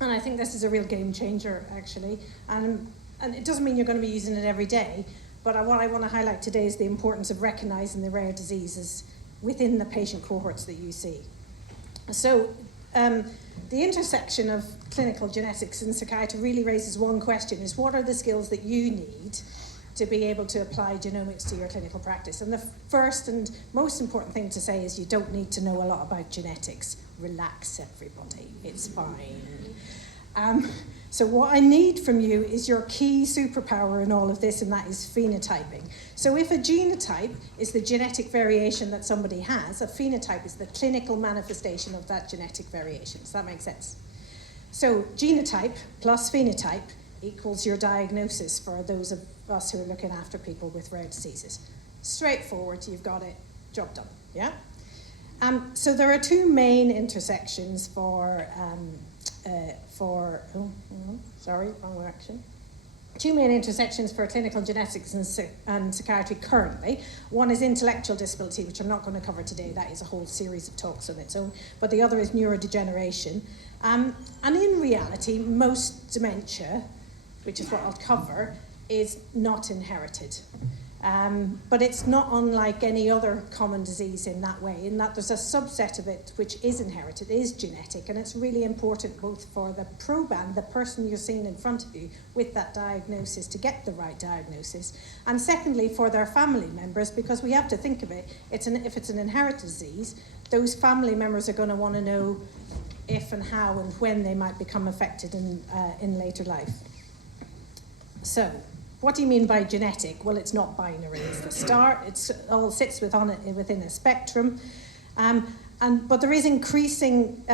And I think this is a real game changer, actually. And it doesn't mean you're going to be using it every day, but what I want to highlight today is the importance of recognizing the rare diseases within the patient cohorts that you see. So the intersection of clinical genetics and psychiatry really raises one question, is what are the skills that you need to be able to apply genomics to your clinical practice? And the first and most important thing to say is you don't need to know a lot about genetics. Relax, everybody, it's fine. So what I need from you is your key superpower in all of this, and that is phenotyping. So if a genotype is the genetic variation that somebody has, a phenotype is the clinical manifestation of that genetic variation. Does that make sense? So genotype plus phenotype equals your diagnosis for those of us who are looking after people with rare diseases. Straightforward, you've got it, job done, yeah? So there are two main intersections for wrong direction. Two main intersections for clinical genetics and psychiatry currently. One is intellectual disability, which I'm not going to cover today. That is a whole series of talks on its own. But the other is neurodegeneration. And in reality, most dementia, which is what I'll cover, is not inherited. But it's not unlike any other common disease in that way, in that there's a subset of it which is inherited, is genetic, and it's really important both for the proband, the person you're seeing in front of you with that diagnosis, to get the right diagnosis, and secondly for their family members, because we have to think of it, if it's an inherited disease, those family members are going to want to know if and how and when they might become affected in later life. So, what do you mean by genetic? Well, it's not binary. It's the start. It all sits within a spectrum. But there is increasing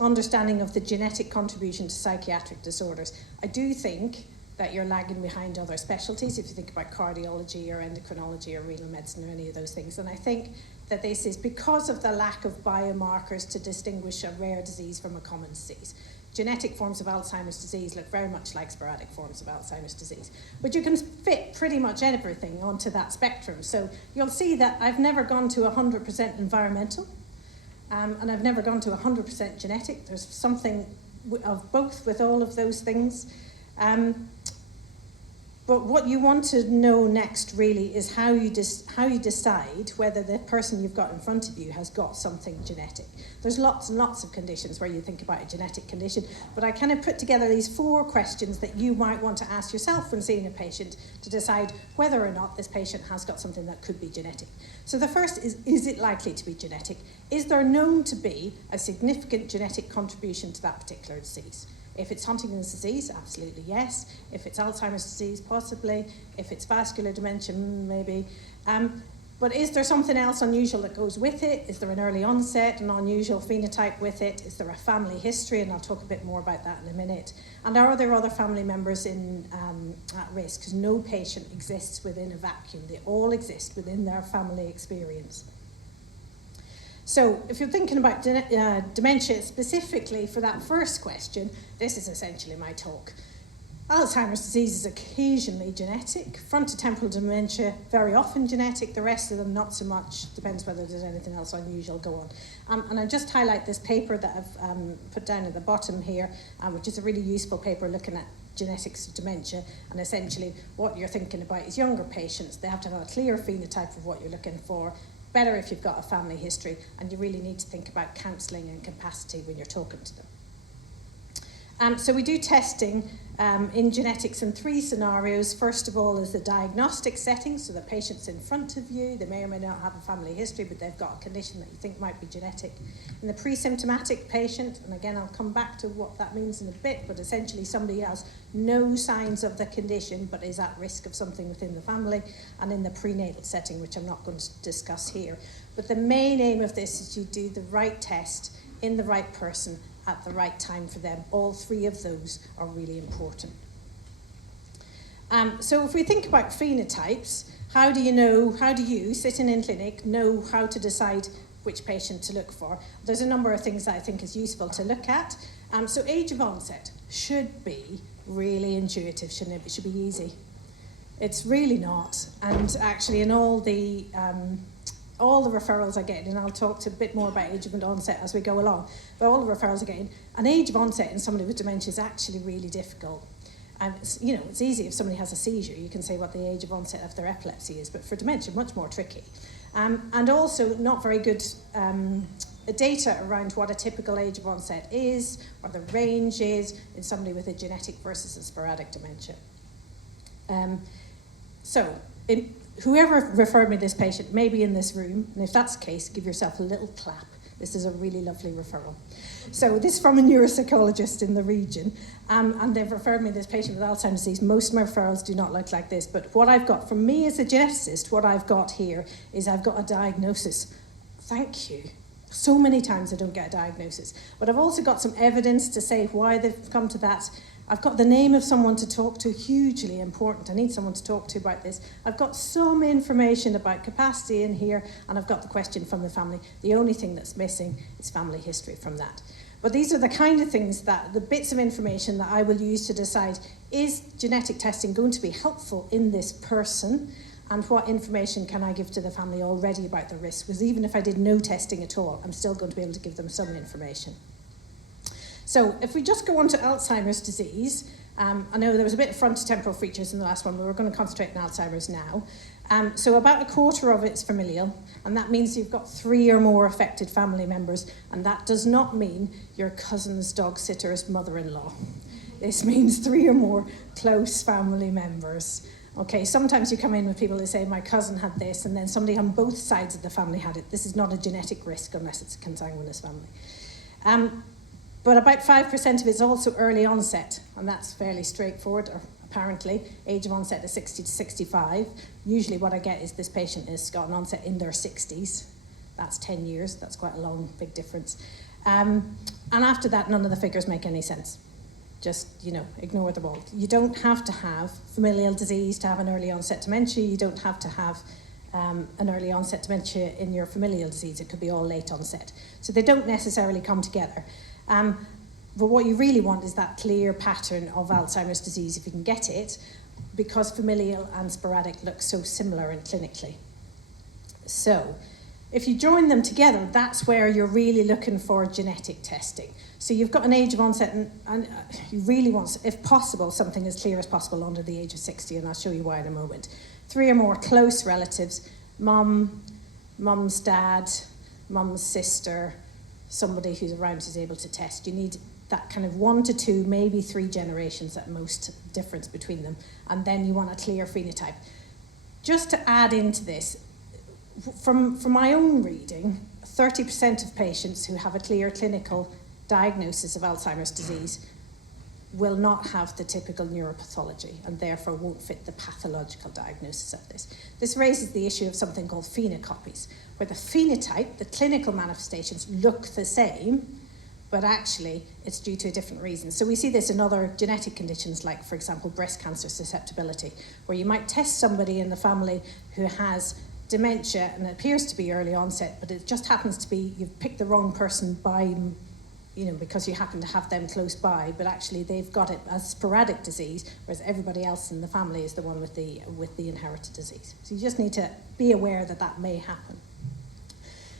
understanding of the genetic contribution to psychiatric disorders. I do think that you're lagging behind other specialties, if you think about cardiology or endocrinology or renal medicine or any of those things. And I think that this is because of the lack of biomarkers to distinguish a rare disease from a common disease. Genetic forms of Alzheimer's disease look very much like sporadic forms of Alzheimer's disease. But you can fit pretty much everything onto that spectrum. So you'll see that I've never gone to 100% environmental, and I've never gone to 100% genetic. There's something of both with all of those things. But what you want to know next really is how you decide whether the person you've got in front of you has got something genetic. There's lots and lots of conditions where you think about a genetic condition, but I kind of put together these 4 questions that you might want to ask yourself when seeing a patient to decide whether or not this patient has got something that could be genetic. So the first is it likely to be genetic? Is there known to be a significant genetic contribution to that particular disease? If it's Huntington's disease, absolutely yes. If it's Alzheimer's disease, possibly. If it's vascular dementia, maybe. But is there something else unusual that goes with it? Is there an early onset, an unusual phenotype with it? Is there a family history? And I'll talk a bit more about that in a minute. And are there other family members at risk? Because no patient exists within a vacuum. They all exist within their family experience. So if you're thinking about dementia specifically for that first question, this is essentially my talk. Alzheimer's disease is occasionally genetic. Frontotemporal dementia, very often genetic. The rest of them, not so much. Depends whether there's anything else unusual go on. And I just highlight this paper that I've put down at the bottom here, which is a really useful paper looking at genetics of dementia. And essentially what you're thinking about is younger patients. They have to have a clear phenotype of what you're looking for. Better if you've got a family history, and you really need to think about counselling and capacity when you're talking to them. So we do testing in genetics in 3 scenarios. First of all is the diagnostic setting, so the patient's in front of you, they may or may not have a family history, but they've got a condition that you think might be genetic. In the pre-symptomatic patient, and again I'll come back to what that means in a bit, but essentially somebody has no signs of the condition but is at risk of something within the family, and in the prenatal setting, which I'm not going to discuss here. But the main aim of this is you do the right test in the right person at the right time for them. All 3 of those are really important. So if we think about phenotypes, how do you, sitting in clinic, know how to decide which patient to look for? There's a number of things that I think is useful to look at. So age of onset should be really intuitive, shouldn't it? It should be easy. It's really not. And actually in all all the referrals I get, and I'll talk a bit more about age of onset as we go along, but all the referrals I get in, an age of onset in somebody with dementia is actually really difficult. And it's easy if somebody has a seizure, you can say what the age of onset of their epilepsy is, but for dementia, much more tricky. And also not very good data around what a typical age of onset is, or the range is in somebody with a genetic versus a sporadic dementia. Whoever referred me this patient may be in this room, and if that's the case, give yourself a little clap. This is a really lovely referral. So this is from a neuropsychologist in the region, and they've referred me this patient with Alzheimer's disease. Most of my referrals do not look like this, but what I've got, from me as a geneticist, what I've got here is I've got a diagnosis. Thank you. So many times I don't get a diagnosis, but I've also got some evidence to say why they've come to that. I've got the name of someone to talk to, hugely important. I need someone to talk to about this. I've got some information about capacity in here, and I've got the question from the family. The only thing that's missing is family history from that. But these are the kind of things the bits of information that I will use to decide, is genetic testing going to be helpful in this person? And what information can I give to the family already about the risk? Because even if I did no testing at all, I'm still going to be able to give them some information. So if we just go on to Alzheimer's disease, I know there was a bit of frontotemporal features in the last one, but we're going to concentrate on Alzheimer's now. So about a quarter of it's familial, and that means you've got 3 or more affected family members, and that does not mean your cousin's dog sitter's mother-in-law. This means 3 or more close family members. Okay, sometimes you come in with people who say, my cousin had this, and then somebody on both sides of the family had it. This is not a genetic risk unless it's a consanguineous family. But about 5% of it is also early onset, and that's fairly straightforward, or apparently. Age of onset is 60 to 65. Usually what I get is this patient has got an onset in their 60s. That's 10 years. That's quite a long, big difference. And after that, none of the figures make any sense. Just, ignore them all. You don't have to have familial disease to have an early onset dementia. You don't have to have an early onset dementia in your familial disease. It could be all late onset. So they don't necessarily come together. But what you really want is that clear pattern of Alzheimer's disease, if you can get it, because familial and sporadic look so similar in clinically. So if you join them together, that's where you're really looking for genetic testing. So you've got an age of onset, and you really want, if possible, something as clear as possible under the age of 60, and I'll show you why in a moment. 3 or more close relatives, mum's dad, mum's sister, somebody who's around who's able to test. You need that kind of 1 to 2, maybe 3 generations at most difference between them. And then you want a clear phenotype. Just to add into this, from my own reading, 30% of patients who have a clear clinical diagnosis of Alzheimer's disease will not have the typical neuropathology and therefore won't fit the pathological diagnosis of this. This raises the issue of something called phenocopies, where the phenotype, the clinical manifestations, look the same, but actually it's due to a different reason. So we see this in other genetic conditions, like, for example, breast cancer susceptibility, where you might test somebody in the family who has dementia and it appears to be early onset, but it just happens to be you've picked the wrong person by, because you happen to have them close by, but actually they've got it as sporadic disease, whereas everybody else in the family is the one with the inherited disease. So you just need to be aware that that may happen.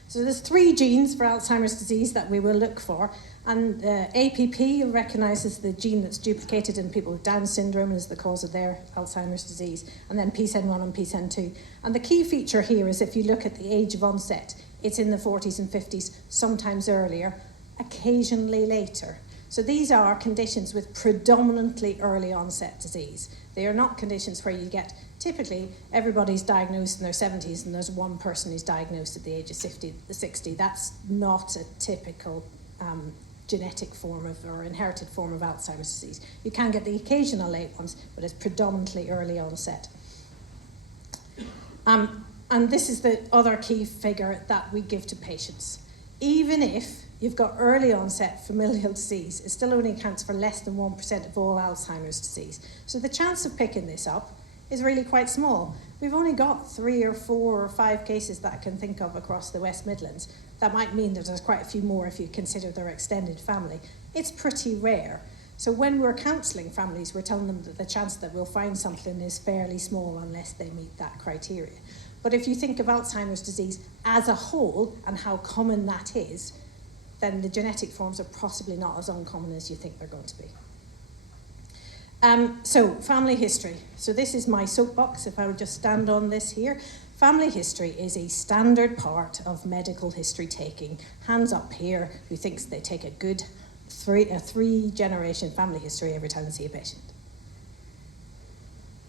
So there's 3 genes for Alzheimer's disease that we will look for, and APP recognises the gene that's duplicated in people with Down syndrome as the cause of their Alzheimer's disease, and then PSEN1 and PSEN2. And the key feature here is if you look at the age of onset, it's in the 40s and 50s, sometimes earlier, occasionally later. So these are conditions with predominantly early onset disease. They are not conditions where you get, typically everybody's diagnosed in their 70s and there's one person who's diagnosed at the age of 60. That's not a typical genetic form of or inherited form of Alzheimer's disease. You can get the occasional late ones, but it's predominantly early onset. And this is the other key figure that we give to patients. Even if you've got early onset familial disease, it still only accounts for less than 1% of all Alzheimer's disease. So the chance of picking this up is really quite small. We've only got 3 or 4 or 5 cases that I can think of across the West Midlands. That might mean that there's quite a few more if you consider their extended family. It's pretty rare. So when we're counselling families, we're telling them that the chance that we'll find something is fairly small unless they meet that criteria. But if you think of Alzheimer's disease as a whole and how common that is, then the genetic forms are possibly not as uncommon as you think they're going to be. So family history. So this is my soapbox, if I would just stand on this here. Family history is a standard part of medical history taking. Hands up here who thinks they take a good three-generation family history every time they see a patient.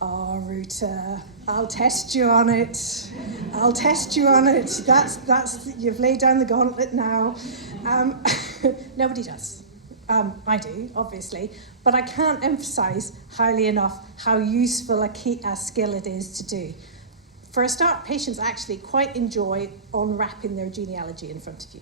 Oh, Ruta, I'll test you on it. I'll test you on it. That's you've laid down the gauntlet now. Nobody does. I do, obviously, but I can't emphasize highly enough how useful a skill it is to do. For a start, patients actually quite enjoy unwrapping their genealogy in front of you,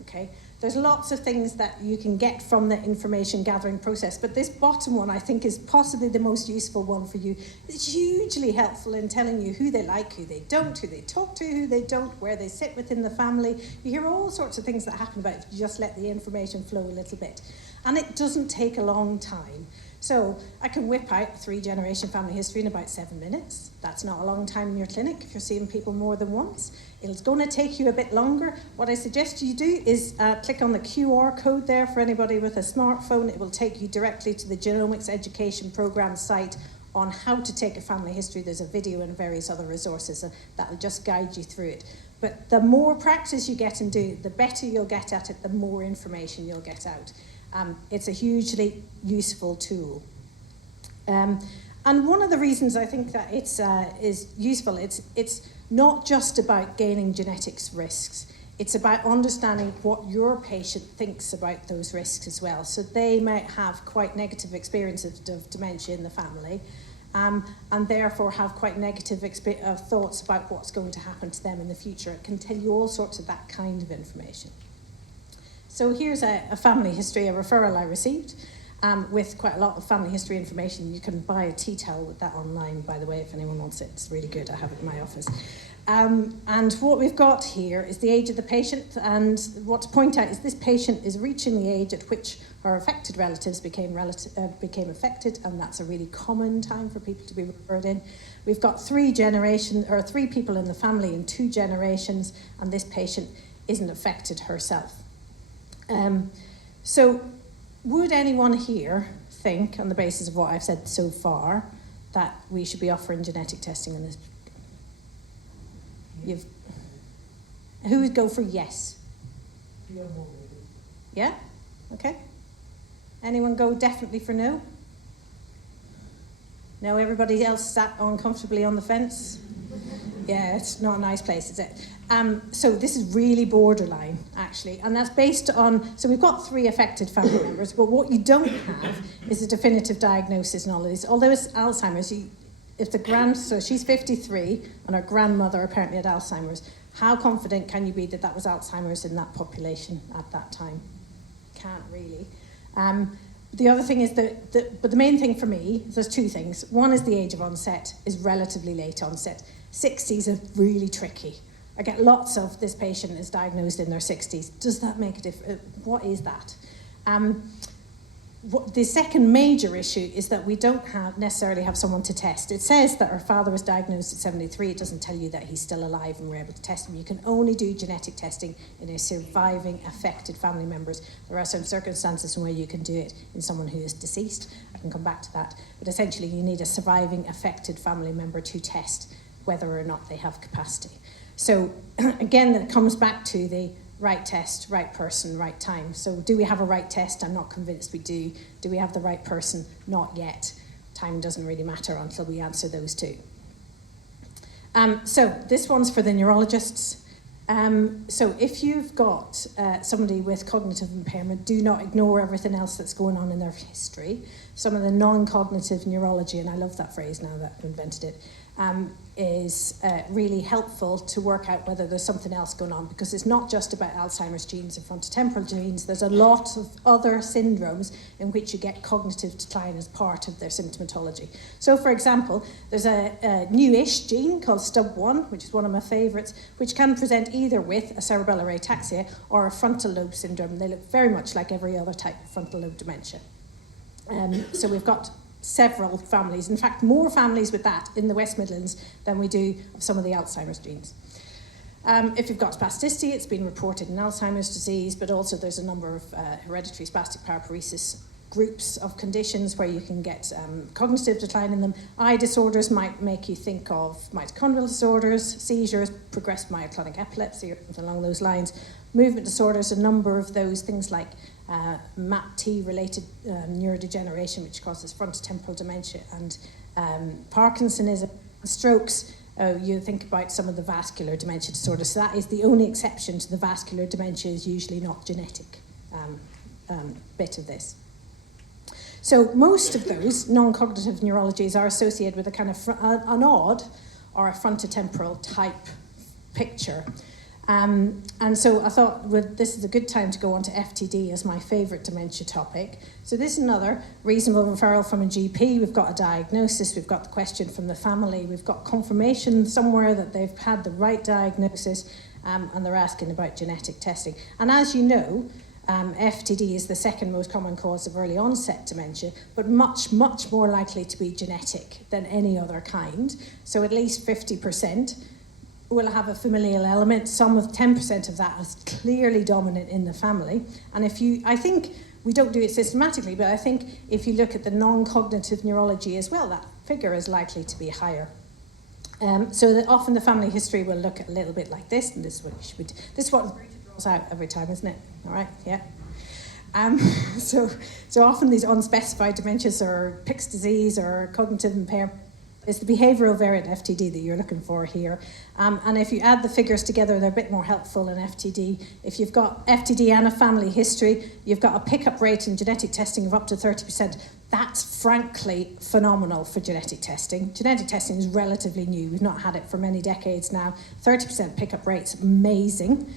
okay? There's lots of things that you can get from the information gathering process, but this bottom one I think is possibly the most useful one for you. It's hugely helpful in telling you who they like, who they don't, who they talk to, who they don't, where they sit within the family. You hear all sorts of things that happen about it if you just let the information flow a little bit. And it doesn't take a long time. So I can whip out 3-generation family history in about 7 minutes. That's not a long time in your clinic if you're seeing people more than once. It's going to take you a bit longer. What I suggest you do is click on the QR code there for anybody with a smartphone. It will take you directly to the Genomics Education Programme site on how to take a family history. There's a video and various other resources that will just guide you through it. But the more practice you get and do, the better you'll get at it, the more information you'll get out. It's a hugely useful tool. And one of the reasons I think that it's is useful, it's not just about gaining genetics risks. It's about understanding what your patient thinks about those risks as well. So they might have quite negative experiences of dementia in the family, and therefore have quite negative thoughts about what's going to happen to them in the future. It can tell you all sorts of that kind of information. So here's a family history, a referral I received with quite a lot of family history information. You can buy a tea towel with that online, by the way, if anyone wants it. It's really good. I have it in my office. And what we've got here is the age of the patient. And what to point out is this patient is reaching the age at which her affected relatives became affected, and that's a really common time for people to be referred in. We've got 3 people in the family in 2 generations, and this patient isn't affected herself. So would anyone here think, on the basis of what I've said so far, that we should be offering genetic testing in this? Who would go for yes? Yeah? Okay. Anyone go definitely for no? No, everybody else sat uncomfortably on the fence? Yeah, it's not a nice place, is it? So this is really borderline, actually, and that's based on, so we've got 3 affected family members, but what you don't have is a definitive diagnosis and all of this. Although it's Alzheimer's, so she's 53, and her grandmother apparently had Alzheimer's. How confident can you be that that was Alzheimer's in that population at that time? Can't really. The other thing is but the main thing for me, there's 2 things. One is the age of onset is relatively late onset. 60s are really tricky. I get lots of this patient is diagnosed in their 60s. Does that make a difference? What is that? The second major issue is that we don't necessarily have someone to test. It says that her father was diagnosed at 73. It doesn't tell you that he's still alive and we're able to test him. You can only do genetic testing in a surviving affected family members. There are some circumstances in where you can do it in someone who is deceased. I can come back to that. But essentially you need a surviving affected family member to test whether or not they have capacity. So again, that comes back to the right test, right person, right time. So do we have a right test? I'm not convinced we do. Do we have the right person? Not yet. Time doesn't really matter until we answer those 2. So this one's for the neurologists. So if you've got somebody with cognitive impairment, do not ignore everything else that's going on in their history. Some of the non-cognitive neurology, and I love that phrase now that I've invented it, is really helpful to work out whether there's something else going on, because it's not just about Alzheimer's genes and frontotemporal genes. There's a lot of other syndromes in which you get cognitive decline as part of their symptomatology. So, for example, there's a newish gene called STUB1, which is one of my favourites, which can present either with a cerebellar ataxia or a frontal lobe syndrome. They look very much like every other type of frontal lobe dementia. So we've got several families, in fact more families with that in the West Midlands than we do of some of the Alzheimer's genes. If you've got spasticity, it's been reported in Alzheimer's disease, but also there's a number of hereditary spastic paraparesis groups of conditions where you can get cognitive decline in them. Eye disorders might make you think of mitochondrial disorders, seizures, progressed myoclonic epilepsy, or something along those lines. Movement disorders, a number of those, things like MAPT-related neurodegeneration, which causes frontotemporal dementia, and Parkinsonism, strokes. You think about some of the vascular dementia disorders. So that is the only exception to the vascular dementia, is usually not genetic bit of this. So most of those non-cognitive neurologies are associated with a kind of an odd or a frontotemporal type picture. And so I thought this is a good time to go on to FTD as my favourite dementia topic. So this is another reasonable referral from a GP. We've got a diagnosis, we've got the question from the family, we've got confirmation somewhere that they've had the right diagnosis, and they're asking about genetic testing. And as you know, FTD is the second most common cause of early onset dementia, but much, much more likely to be genetic than any other kind. So at least 50% will have a familial element. Some of 10% of that is clearly dominant in the family. And I think we don't do it systematically, but I think if you look at the non-cognitive neurology as well, that figure is likely to be higher. So that often the family history will look a little bit like this, and this is what you should. This is what draws out every time, isn't it? All right, yeah. So often these unspecified dementias or Pick's disease or cognitive impairment. It's the behavioural variant FTD that you're looking for here. And if you add the figures together, they're a bit more helpful in FTD. If you've got FTD and a family history, you've got a pickup rate in genetic testing of up to 30%. That's frankly phenomenal for genetic testing. Genetic testing is relatively new. We've not had it for many decades now. 30% pickup rate's amazing.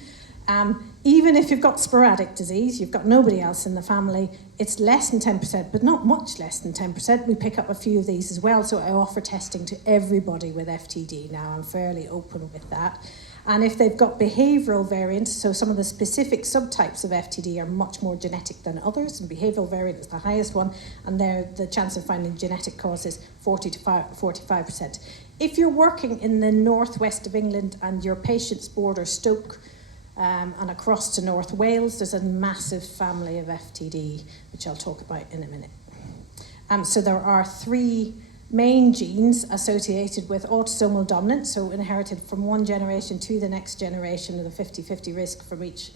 Even if you've got sporadic disease, you've got nobody else in the family, it's less than 10%, but not much less than 10%. We pick up a few of these as well, so I offer testing to everybody with FTD now. I'm fairly open with that. And if they've got behavioural variants, so some of the specific subtypes of FTD are much more genetic than others, and behavioural variant is the highest one, and the chance of finding genetic cause is 40 to 45%. If you're working in the northwest of England and your patients border Stoke, and across to North Wales, there's a massive family of FTD, which I'll talk about in a minute. So there are three main genes associated with autosomal dominance, so inherited from one generation to the next generation with a 50-50 risk for each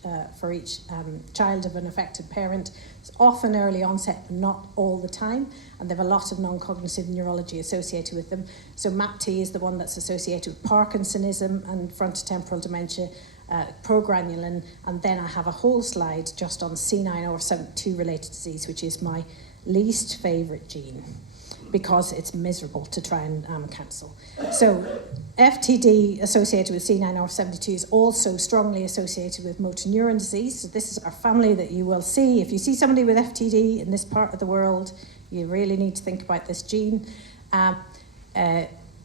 child of an affected parent. It's often early onset, but not all the time, and they have a lot of non-cognitive neurology associated with them. So MAPT is the one that's associated with Parkinsonism and frontotemporal dementia, progranulin, and then I have a whole slide just on C9orf72 related disease, which is my least favourite gene because it's miserable to try and cancel. So FTD associated with C9orf72 is also strongly associated with motor neuron disease. So this is our family that you will see. If you see somebody with FTD in this part of the world, you really need to think about this gene.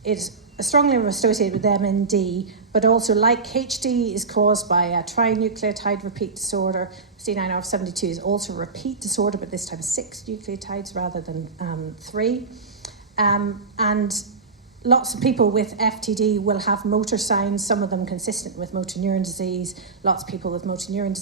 It's strongly associated with MND, but also like HD is caused by a trinucleotide repeat disorder. C9orf72 is also a repeat disorder, but this time 6 nucleotides rather than 3. And lots of people with FTD will have motor signs, some of them consistent with motor neuron disease. Lots of people with motor neuron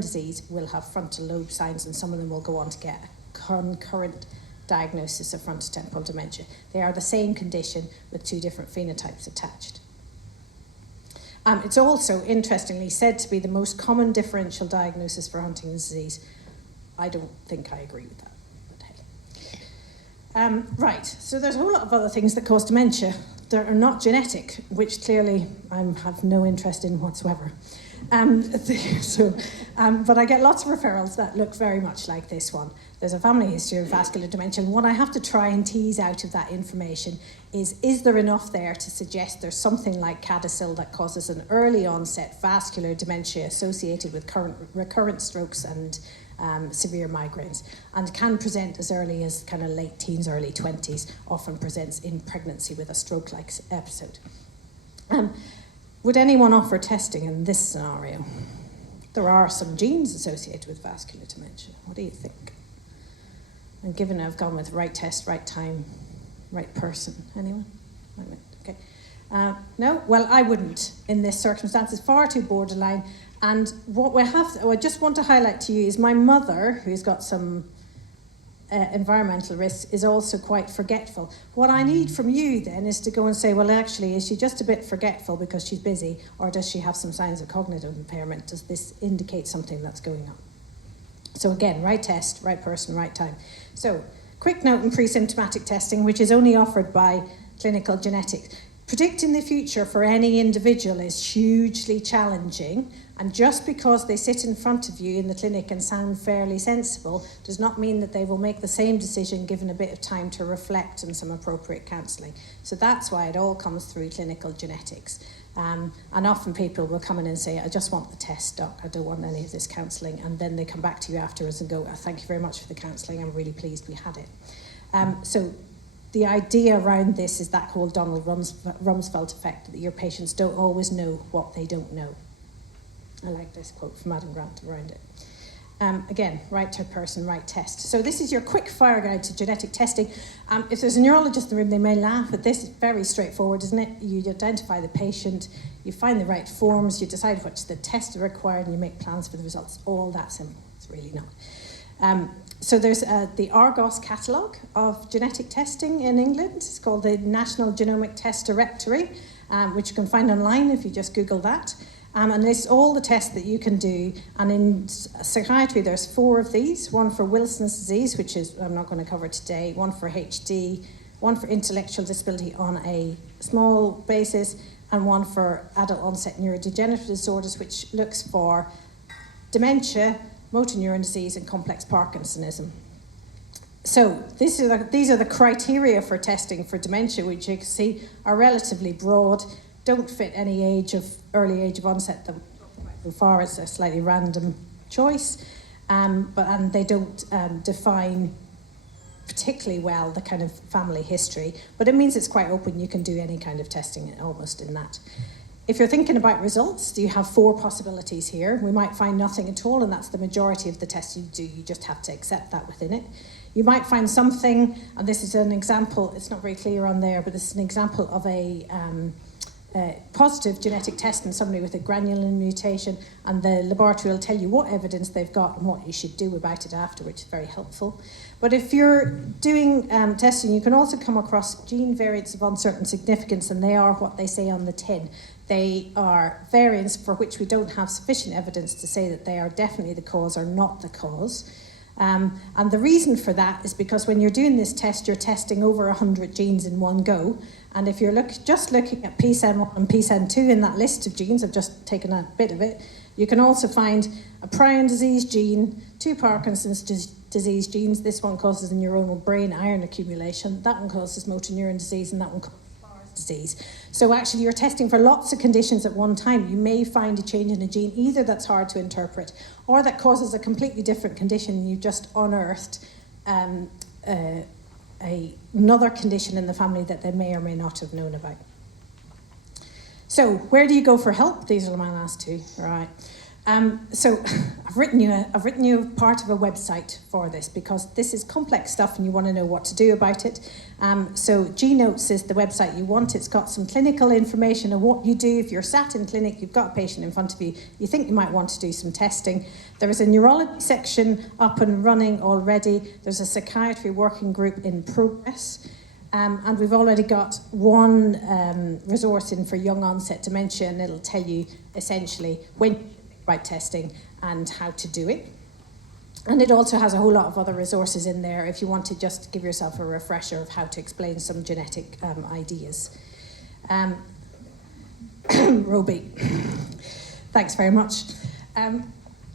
disease will have frontal lobe signs, and some of them will go on to get a concurrent diagnosis of frontotemporal dementia. They are the same condition with two different phenotypes attached. It's also, interestingly, said to be the most common differential diagnosis for Huntington's disease. I don't think I agree with that, but hey. Right, so there's a whole lot of other things that cause dementia that are not genetic, which clearly I have no interest in whatsoever. But I get lots of referrals that look very much like this one. There's a family history of vascular dementia, and what I have to try and tease out of that information is there enough there to suggest there's something like CADASIL that causes an early onset vascular dementia associated with recurrent strokes and severe migraines, and can present as early as kind of late teens, early 20s, often presents in pregnancy with a stroke-like episode. Would anyone offer testing in this scenario? There are some genes associated with vascular dementia. What do you think? I'm given I've gone with right test, right time, right person. Anyone? Okay. No? Well, I wouldn't in this circumstance. It's far too borderline. And what I just want to highlight to you is my mother, who's got some environmental risks, is also quite forgetful. What I need from you then is to go and say, well, actually, is she just a bit forgetful because she's busy, or does she have some signs of cognitive impairment? Does this indicate something that's going on? So again, right test, right person, right time. So, quick note on pre-symptomatic testing, which is only offered by clinical genetics. Predicting the future for any individual is hugely challenging, and just because they sit in front of you in the clinic and sound fairly sensible does not mean that they will make the same decision given a bit of time to reflect and some appropriate counselling. So that's why it all comes through clinical genetics. And often people will come in and say, I just want the test, doc, I don't want any of this counselling, and then they come back to you afterwards and go, oh, thank you very much for the counselling, I'm really pleased we had it. So the idea around this is that whole Donald Rumsfeld effect, that your patients don't always know what they don't know. I like this quote from Adam Grant around it. Again, right person, right test. So this is your quick fire guide to genetic testing. If there's a neurologist in the room, they may laugh, but this is very straightforward, isn't it? You identify the patient, you find the right forms, you decide which the tests are required, and you make plans for the results. All that simple. It's really not. So there's the Argos catalogue of genetic testing in England. It's called the National Genomic Test Directory, which you can find online if you just Google that. And it's all the tests that you can do. And in psychiatry, there's 4 of these. One for Wilson's disease, which is I'm not going to cover today. One for HD. One for intellectual disability on a small basis. And one for adult onset neurodegenerative disorders, which looks for dementia, motor neuron disease, and complex Parkinsonism. So these are the criteria for testing for dementia, which you can see are relatively broad, don't fit any early age of onset. So far, it's a slightly random choice, and they don't define particularly well the kind of family history. But it means it's quite open. You can do any kind of testing almost in that. If you're thinking about results, you have 4 possibilities here. We might find nothing at all, and that's the majority of the tests you do. You just have to accept that within it. You might find something, and this is an example, it's not very clear on there, but this is an example of a positive genetic test in somebody with a granulin mutation, and the laboratory will tell you what evidence they've got and what you should do about it after, which is very helpful. But if you're doing testing, you can also come across gene variants of uncertain significance, and they are what they say on the tin. They are variants for which we don't have sufficient evidence to say that they are definitely the cause or not the cause. And the reason for that is because when you're doing this test, you're testing over 100 genes in one go. And if you're just looking at PSEN1 and PSEN2 in that list of genes, I've just taken a bit of it, you can also find a prion disease gene, 2 Parkinson's disease genes. This one causes a neuronal brain iron accumulation. That one causes motor neuron disease, and that one causes disease. So actually you're testing for lots of conditions at one time. You may find a change in a gene either that's hard to interpret or that causes a completely different condition. You've just unearthed another condition in the family that they may or may not have known about. So where do you go for help? These are my last 2. All right. So I've written you part of a website for this because this is complex stuff and you want to know what to do about it. So GNotes is the website you want. It's got some clinical information on what you do. If you're sat in clinic, you've got a patient in front of you, you think you might want to do some testing. There is a neurology section up and running already. There's a psychiatry working group in progress. And we've already got one resource in for young onset dementia, and it'll tell you essentially when about testing and how to do it. And it also has a whole lot of other resources in there if you want to just give yourself a refresher of how to explain some genetic ideas. Roby, thanks very much.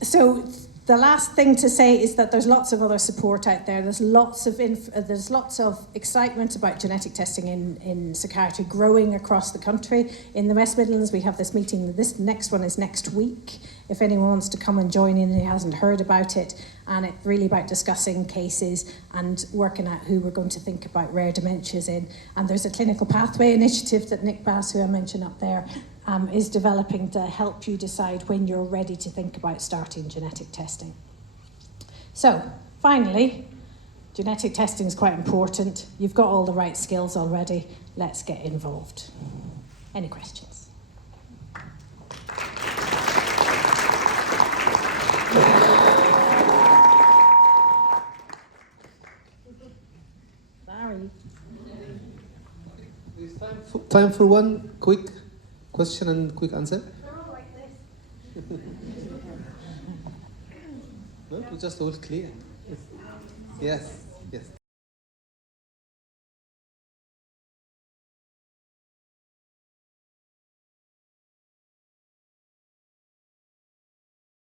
So the last thing to say is that there's lots of other support out there. There's lots of excitement about genetic testing in psychiatry growing across the country. In the West Midlands, we have this meeting. This next one is next week. If anyone wants to come and join in and hasn't heard about it, and it's really about discussing cases and working out who we're going to think about rare dementias in. And there's a clinical pathway initiative that Nick Bass, who I mentioned up there, is developing to help you decide when you're ready to think about starting genetic testing. So, finally, Genetic testing is quite important. You've got all the right skills already. Let's get involved. Any questions? Sorry. Time for one quick question and quick answer? No, we just all clear. Yes, yes.